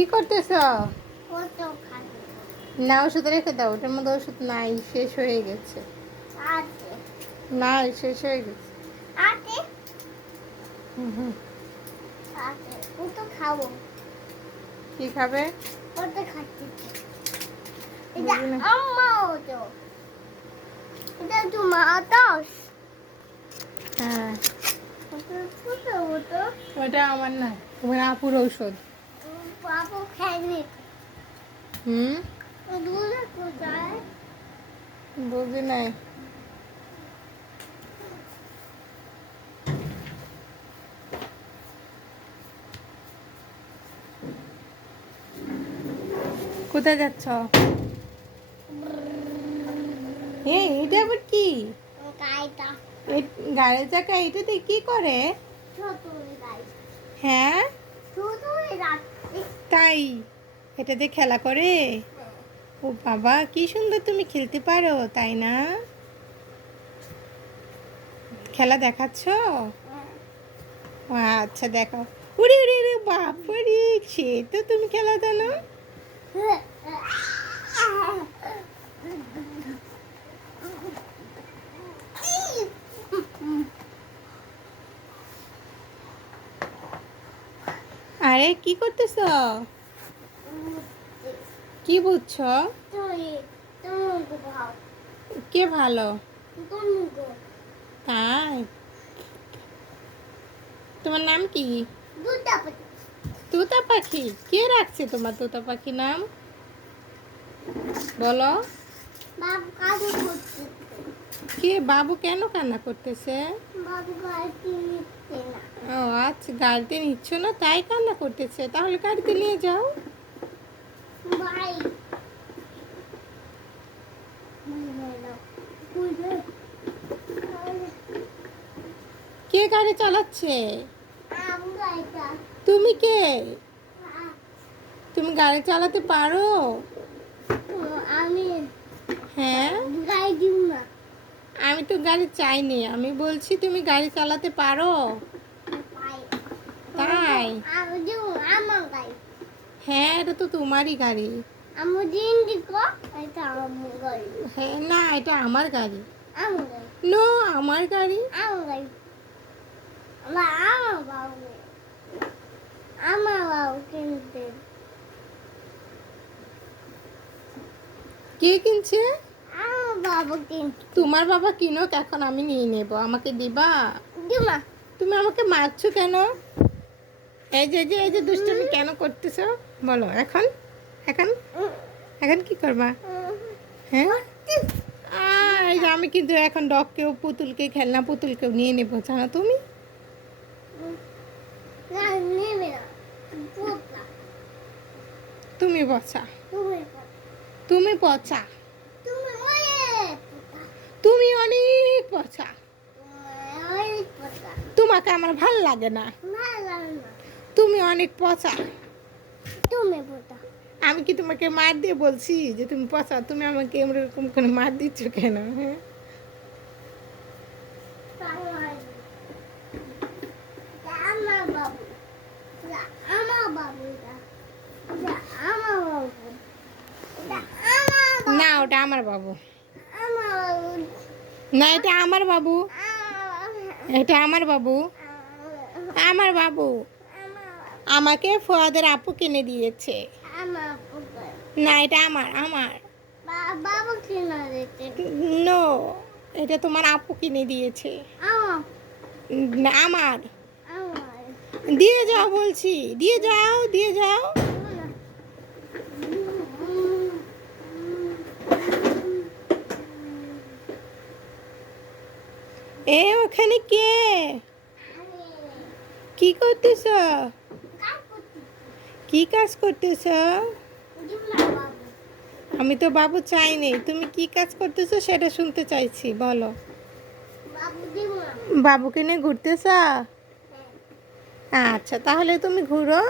কি করতেছ? না ওষুধ রেখে দাও ওটার মধ্যে ওষুধ নাই শেষ হয়ে গেছে। আছে। না শেষ হয়ে গেছে। কি খাবে? হ্যাঁ। ওটা আমার না তোমার আপুর ঔষধ। হুম কোথায় বুঝি নাই কোথায় যাচ্ছ এই এটা আবার কি গাড়ির চাকা এটাতে কি করে হ্যাঁ ছোট এটা দিয়ে খেলা করে? ও বাবা, কি সুন্দর তুমি খেলতে পারো, তাই না? খেলা দেখাচ্ছ? আচ্ছা দেখো। উড়ি উড়ি উড়ি, বাপরে, সে তো তুমি খেলা জানো? আরে কি করতেছ? কি বুঝছ? কে ভালো? তাই? তোমার নাম কি? তোতা পাখি? কে রাখছে তোমার তোতা পাখি নাম? বলো। বাবু কাজ করছে। কে বাবু কেন কান্না করতেছে? গাড়ি ও আচ্ছা গাড়িতে নিচ্ছ না তাই কান্না করতেছে। তাহলে গাড়িতে নিয়ে যাও। কে গাড়ি চালাচ্ছে? তুমি কে? তুমি গাড়ি চালাতে পারো? আমি। হ্যাঁ? দিব না। আমি তো গাড়ি চাইনি। আমি বলছি তুমি গাড়ি চালাতে পারো? তাই? হ্যাঁ এটা তো তোমারই গাড়ি। হ্যাঁ না এটা আমার গাড়ি। নো আমার গাড়ি। কে কিনছে? তোমার বাবা কিনুক এখন আমি নিয়ে নেব। আমাকে দিবা? তুমি আমাকে মারছো কেন? এই যে যে এই যে দুষ্টুমি কেন করতেছো? বলো এখন? এখন? এখন কি করবা? হ্যাঁ? এই যে আমি কিন্তু এখন ডগকেও পুতুলকে খেলনা পুতুলকেও নিয়ে নেব জানো তুমি? তুমি বচা তুমি পচা। তুমি অনেক পচা। তোমাকে আমার ভালো লাগে না। তুমি অনেক পচা। তুমি আমি কি তোমাকে মার দিয়ে বলছি যে তুমি পচা? তুমি আমাকে এরকম করে মার দিচ্ছ কেন? হ্যাঁ? না, ওটা আমার বাবু। আমার না, এটা আমার বাবু। এটা আমার বাবু। আমার বাবু। আমাকে ফুয়াদের আপু কিনে দিয়েছে। না, এটা আমার আমার। বাবু কিনে দিচ্ছে নো, এটা তোমার আপু কিনে দিয়েছে। আমার। দিয়ে যাও বলছি, দিয়ে যাও দিয়ে যাও। এ ওখানে কে? কি করতেছ? কি কাজ করতেছ? আমি তো বাবু চাইনি তুমি কি কাজ করতেছো সেটা শুনতে চাইছি বলো। বাবুকে নিয়ে ঘুরতেছ আচ্ছা তাহলে তুমি ঘুরো।